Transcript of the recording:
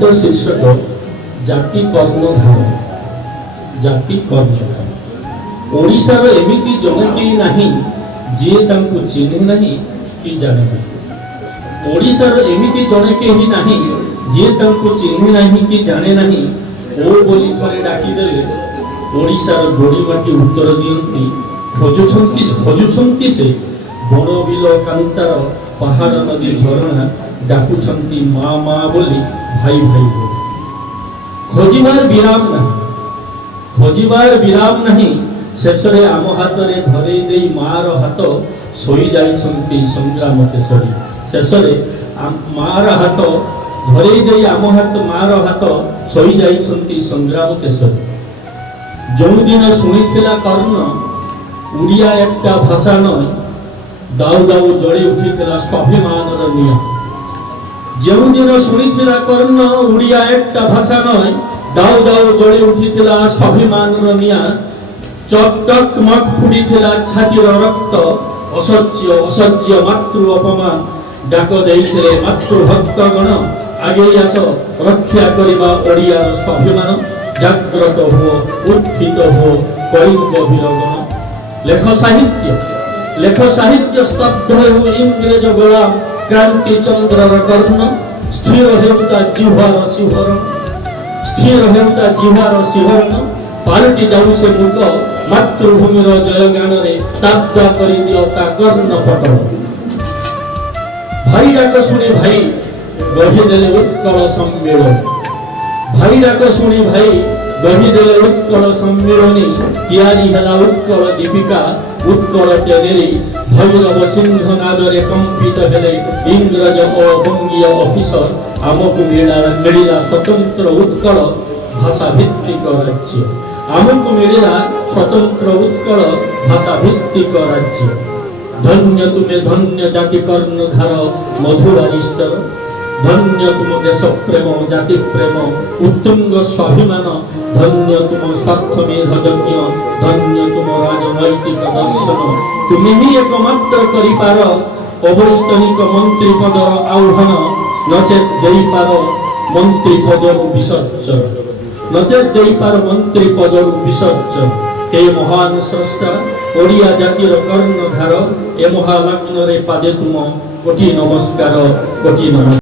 गीत शीर्षक जाति कर्णधार। जाति कर्णधार ओडिशार एमिति जने केही नाही जे तांकु चिन्हे नाही कि जाने नाही। ओडिशार एमिति जने केही नाही जे तांकु चिन्हे नाही कि जाने नाही। ओ बोली थरे डाकी देले ओडिशार गोड़ी माटी उत्तर दियंती खोजुछंती से बड़ बिल कांतार पहाड़ नदी झरणा डाकुछंती माँ माँ बोली भाई भाई बोली। खोजिबार विराम नहीं शेषरे आम हाथ रे धरे देई मार हाथ सोई जाइछंती संग्राम केसरी। शेषरे मार हाथ धरे देई आम हाथ मार हाथ सोई जाइछंती संग्राम केसरी। जो दिन शुणिथिला कर्ण उड़िया एकटा भाषा नय दाउ दाउ जड़ी उठिथिला स्वाभिमानर निया। जो दिन शुणिथिला कर्ण उड़िया एकटा भाषा नय दाउ दाउ जड़ी उठिथिला स्वाभिमानर निया। चकटक मक फुटिथिला छातीर रक्त असह्य असह्य मातृ अपमान डाक देइथिले मातृभक्तगण आगे आस रक्षा करिबा ओडियार स्वाभिमान। जाग्रत हो उत्थित हो कलिंग वीरगण। लेख साहित्य स्तब्ध हो इंग्रेज गोलाम क्रांति चंद्रर कर्ण। स्थिर हेउता जिह्वार शिहरण पालटी जाऊ से मुख मातृभूमिर जयगान रे ताब्दा करि दियो ता कर्ण पटल। भाई डाक शुणी भाई गढ़ी देले उत्कल सम्मेलन। भाई डाक शुणी भाई गढ़ी देले उत्कल सम्मेलनी। तैयारी हेला उत्कल दीपिका उत्कल टेदेरी भैरव सिंह नादरे कंपित हेले इंग्रज ओ बंगीय ऑफिसर। आमको मिलिला स्वतंत्र उत्कल भाषा भित्तिक राज्य। आमको मिलिला स्वतंत्र उत्कल भाषा भित्तिक राज्य। धन्य तुम्हें धन्य जाति कर्णधार मधुबारिस्टर। धन्य तुम देश प्रेम जाति प्रेम उत्तुंग स्वाभिमान। धन्य तुम स्वार्थ मेधज्ञ धन्य तुम राजनैतिक दर्शन। तुम्हें ही एकमात्र करिपार अवैतनिक मंत्री पदर आह्वान नचेत देईपार मंत्री पदर विसर्जन। नचेत देईपार मंत्री पदर विसर्जन। हे महान स्रष्टा ओडिया जातिर कर्णधार ए महालग्न रे पादे तुम कोटि नमस्कार कोटि नमस्कार।